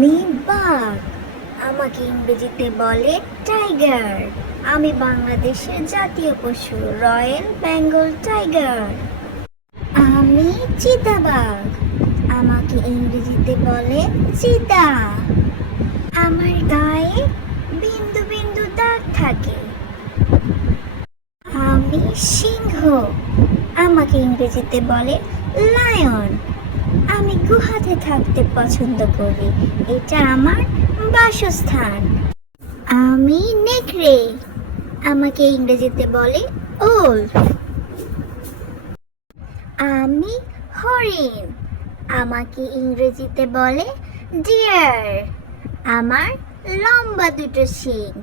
আমি বাঘ। আমাকে ইংরেজিতে বলে টাইগার আমি বাংলাদেশের জাতীয় পশু, রয়্যাল বেঙ্গল টাইগার আমি চিতাবাঘ। আমাকে ইংরেজিতে বলে চিতা। আমার গায়ে বিন্দু বিন্দু দাগ থাকে। আমি সিংহ। আমাকে ইংরেজিতে বলে লায়ন আমি গুহাতে থাকতে পছন্দ করি। এটা আমার বাসস্থান। আমি নেকড়ে। আমাকে ইংরেজিতে বলে ওল। আমি হরিণ। আমাকে ইংরেজিতে বলে ডিয়ার। আমার লম্বা দুটো শিং।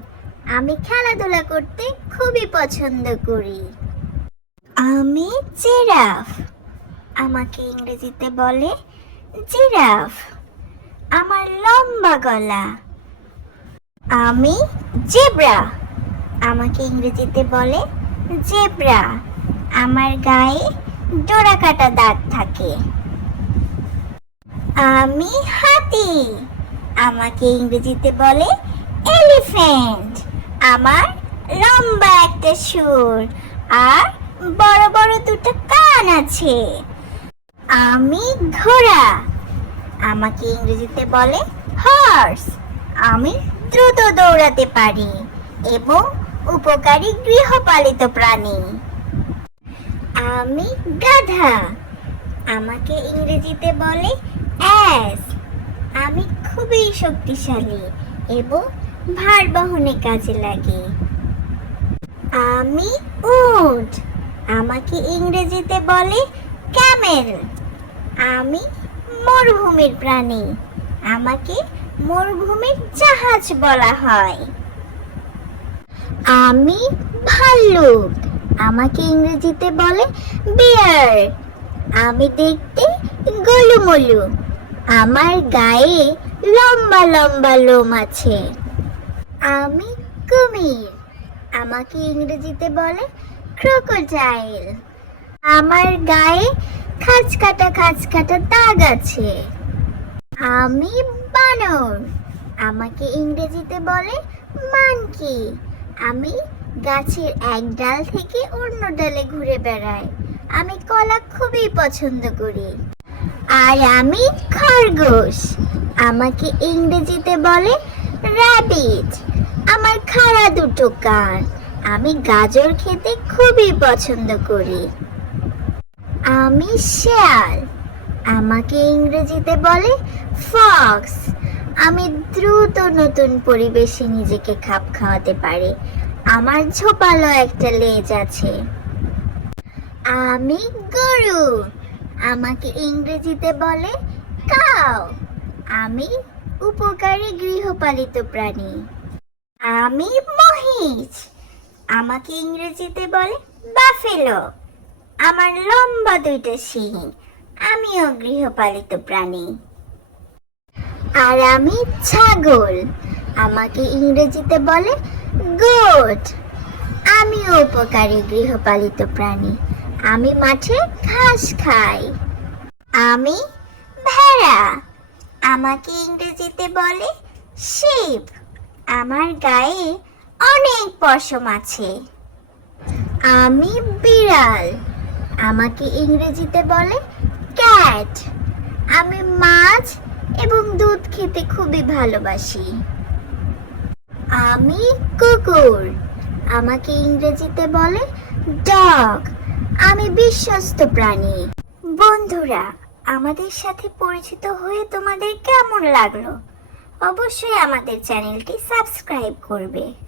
আমি খেলাধুলা করতে খুবই পছন্দ করি। আমি জিরাফ। আমাকে ইংরেজিতে বলে জিরাফ, আমার লম্বা গলা। আমি জেব্রা, আমাকে ইংরেজিতে বলে জেব্রা, আমার গায়ে ডোরা কাটা দাগ থাকে। আমি হাতি, আমাকে ইংরেজিতে বলে এলিফ্যান্ট, আমার লম্বা একটা সুর, আর বড় বড় দুটো কান আছে। আমি ঘোড়া। আমাকে ইংরেজিতে বলে হর্স আমি দ্রুত দৌড়াতে পারি এবং উপকারী গৃহপালিত প্রাণী। আমি গাধা। আমাকে ইংরেজিতে বলে অ্যাস আমি খুবই শক্তিশালী এবং ভার বহনে কাজে লাগে। আমি উট। আমাকে ইংরেজিতে বলে ক্যামেল আমি মরুভূমির প্রাণী। আমাকে মরুভূমির জাহাজ বলা হয়। আমি ভাল্লুক। আমাকে ইংরেজিতে বলে বিয়ার। আমি দেখতে গোলুমলু। আমার গায়ে লম্বা লম্বা লোম আছে। আমি কুমির। আমাকে ইংরেজিতে বলে ক্রোকোডাইল। আমার গায়ে খাঁচ কাটা কাটা দাগ আছে। আমি বানর। আমাকে ইংরেজিতে বলে মানকি। আমি গাছের এক ডাল থেকে অন্য ডালে ঘুরে বেড়াই। আমি কলা খুবই পছন্দ করি। আর আমি খরগোশ। আমাকে ইংরেজিতে বলে র্যাবিট। আমার খাড়া দুটো কান। আমি গাজর খেতে খুবই পছন্দ করি। আমি শেয়াল। আমাকে ইংরেজিতে বলে ফক্স। আমি দ্রুত নতুন পরিবেশে নিজেকে খাপ খাওয়াতে পারি। আমার ঝোপালো একটা লেজ আছে। আমি গরু। আমাকে ইংরেজিতে বলে কাউ। আমি উপকারী গৃহপালিত প্রাণী। আমি মহিষ। আমাকে ইংরেজিতে বলে বাফেলো। আমার লম্বা দুইটা শিং আমিও গৃহপালিত প্রাণী। আর আমি ছাগল, আমাকে ইংরেজিতে বলে গোট। আমিও উপকারী গৃহপালিত প্রাণী, আমি মাঠে ঘাস খাই। আমি ভেড়া, আমাকে ইংরেজিতে বলে শিব আমার গায়ে অনেক পশম আছে। আমি বিড়াল আমাকে ইংরেজিতে বলে ক্যাট। আমি মাছ এবং দুধ খেতে খুবই ভালোবাসি। আমি কুকুর। আমাকে ইংরেজিতে বলে ডগ। আমি বিশ্বস্ত প্রাণী। বন্ধুরা, আমাদের সাথে পরিচিত হয়ে তোমাদের কেমন লাগল? অবশ্যই আমাদের চ্যানেলটি সাবস্ক্রাইব করবে।